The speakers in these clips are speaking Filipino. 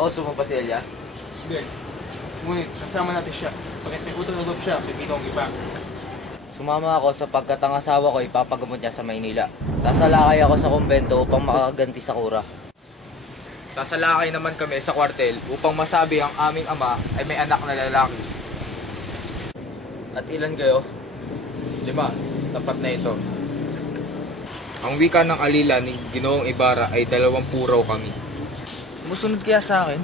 Nakausap mo pa si Elias? Hindi. Ngunit, kasama natin siya. Pagkat may utang na loob siya, pipito ang iba. Sumama ako sapagkat ang asawa ko ipapagamot niya sa Maynila. Sasalakay ako sa kumbento upang makakaganti sa kura. Sasalakay naman kami sa kwartel upang masabi ang aming ama ay may anak na lalaki. At ilan kayo? 5. Sapat na ito. Ang wika ng alila ni Ginoong Ibarra ay 2 puraw kami. Musunod kaya sa akin?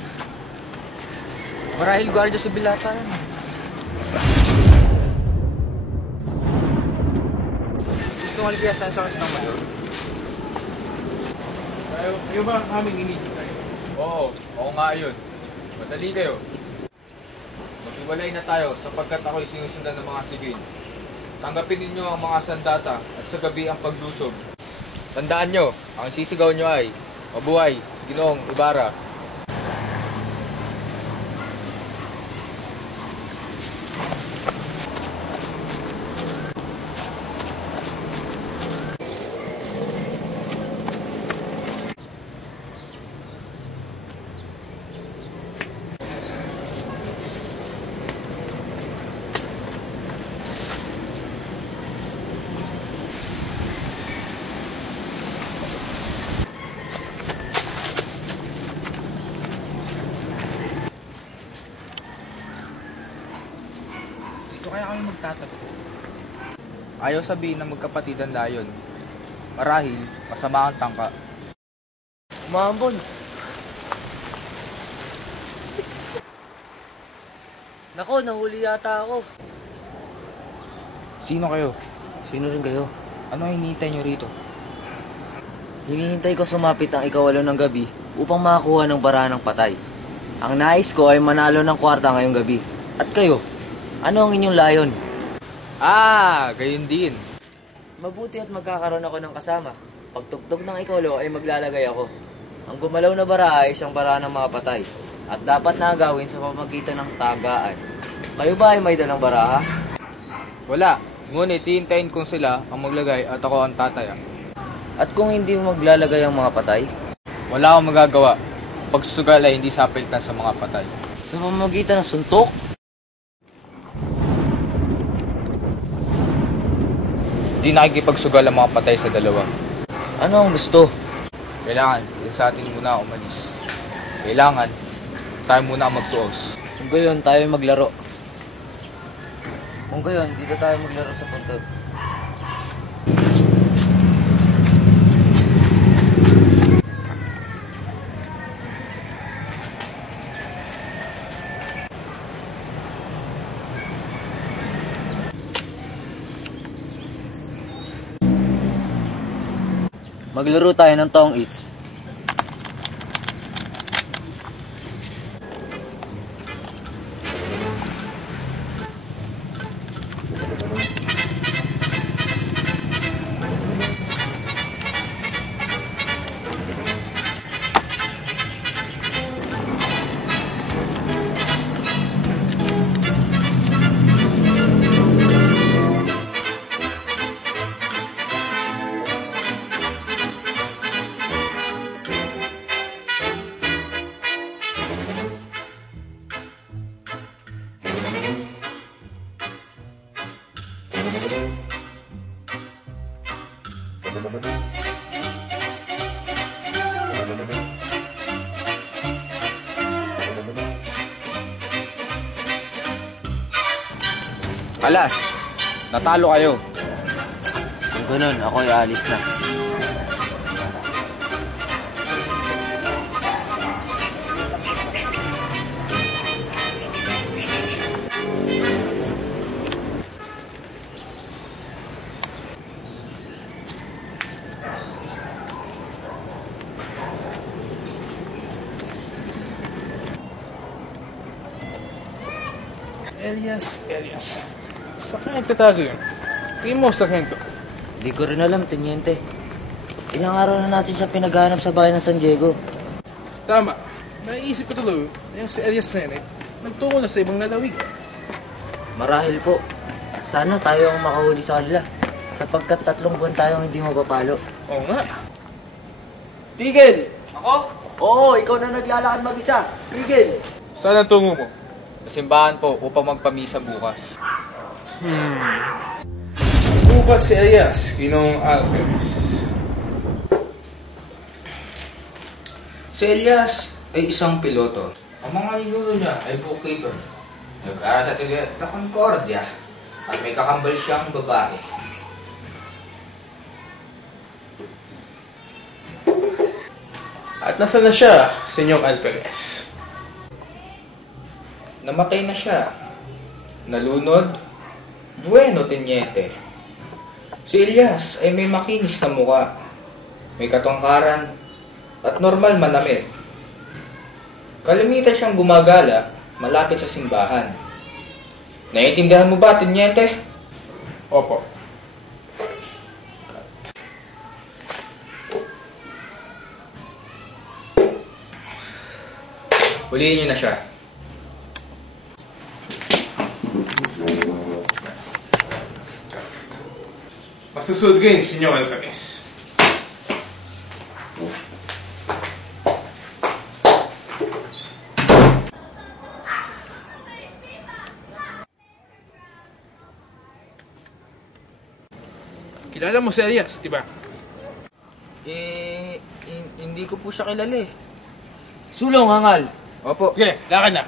Marahil gwardiya sa bilatan. Sinungaling kaya sa sakit ng mayor? Kayo ba ang aming inigit tayo? Oo nga yun. Madali kayo. Maghiwalay na tayo sapagkat ako'y sinusundan ng mga sigil. Tanggapin ninyo ang mga sandata at sa gabi ang pagdusog. Tandaan nyo, ang sisigaw nyo ay, mabuhay si Ginoong Ibarra. Dito kaya kami magtatagpo. Ayaw sabihin na magkapatid ang layon. Marahil, masama ang tangka. Umambon! Nako, nahuli yata ako. Sino kayo? Sino rin kayo? Ano hinihintay nyo rito? Hinihintay ko sumapit ang 8:00 ng gabi upang makakuha ng bara ng patay. Ang nais ko ay manalo ng kwarta ngayong gabi. At kayo? Ano ang inyong layon? Gayon din. Mabuti at magkakaroon ako ng kasama. Pagtugtog ng 8:00 ay maglalagay ako. Ang gumalaw na bara ay isang bara ng mga patay. At dapat na gawin sa pamagitan ng tagaan. Kayo ba ay may dalang baraha? Wala. Ngunit hihintayin kong sila ang maglagay at ako ang tataya. At kung hindi mo maglalagay ang mga patay? Wala akong magagawa. Pagsusugal ay hindi sapilitan sa mga patay. Sa pamamagitan ng suntok? Hindi nakikipagsugal ang mga patay sa dalawa. Ano ang gusto? Kailangan, sa atin muna umalis. Kailangan, tayo muna magtuos. Kung gayon, tayo maglaro. Kung gayon, dito tayo maglaro sa puntod. Maglaro tayo ng tong its. Alas, natalo kayo. Kung ganun, ako ay alis na. Elias. Saan ka nagtatago yun? Tingin mo, sargento. Hindi ko rin alam, Teniente. Ilang araw na natin siya pinaghahanap sa bayan ng San Diego. Tama. Naiisip ko tuloy na yung si Elias na yun nagtungo na sa ibang lalawig. Marahil po. Sana tayo ang makahuli sa kanila. Sapagkat 3 buwan tayong hindi mapapalo. Oo nga. Tigil! Ako? Oo, ikaw na naglalakad mag-isa. Miguel. Saan ang tungo mo? Sa simbahan po upang magpamisa bukas. Bukas si Elias, Ginoong Alperes. Si Elias ay isang piloto. Ang mga ninuno niya ay bookkeeper. Nag-aaral sa Trinidad na Concordia at may kakambal siyang babae. At nasa na siya, Senyong Alperes? Namatay na siya. Nalunod. Bueno, Teniente. Si Elias ay may makinis na muka. May katungkaran at normal manamit. Kalimitan siyang gumagala malapit sa simbahan. Naiintindihan mo ba, Teniente? Opo. Huliin niyo na siya. Masusugin, Senyor Alperes. Kilala mo si Elias, di ba? Hindi ko po siya kilala eh. Sulong, hangal. Opo. Sige, lakad na.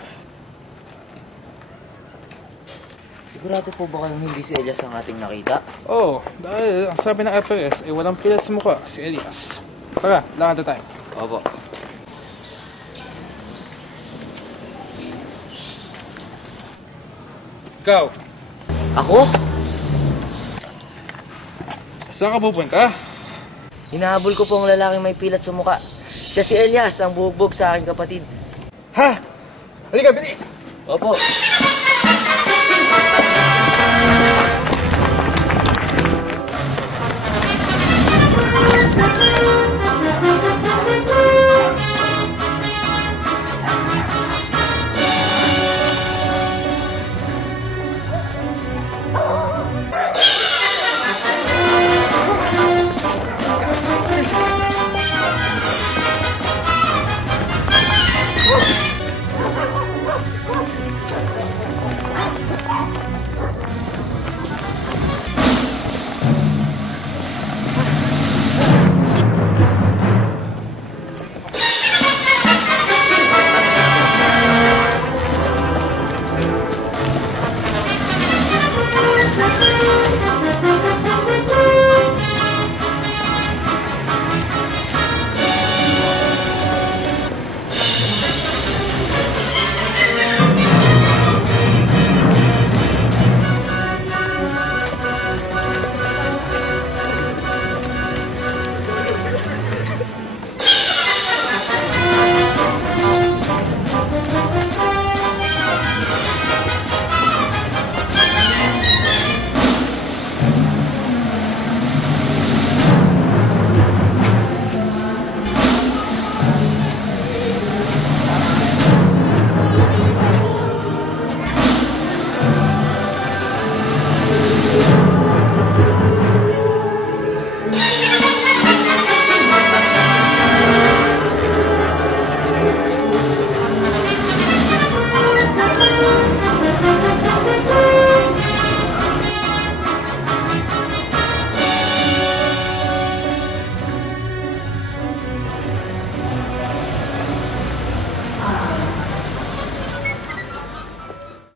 Sigurado po ba kayong hindi si Elias ang ating nakita? Oo, dahil ang sabi ng Alperes ay walang pilat sa mukha, si Elias. Tara, lakad na tayo. Opo. Ikaw, Ako? saan ka pupunta? Hinahabol ko po ang lalaking may pilat sa mukha. Siya si Elias, ang buhugbog sa aking kapatid. Ha? Halika, bilis! Opo.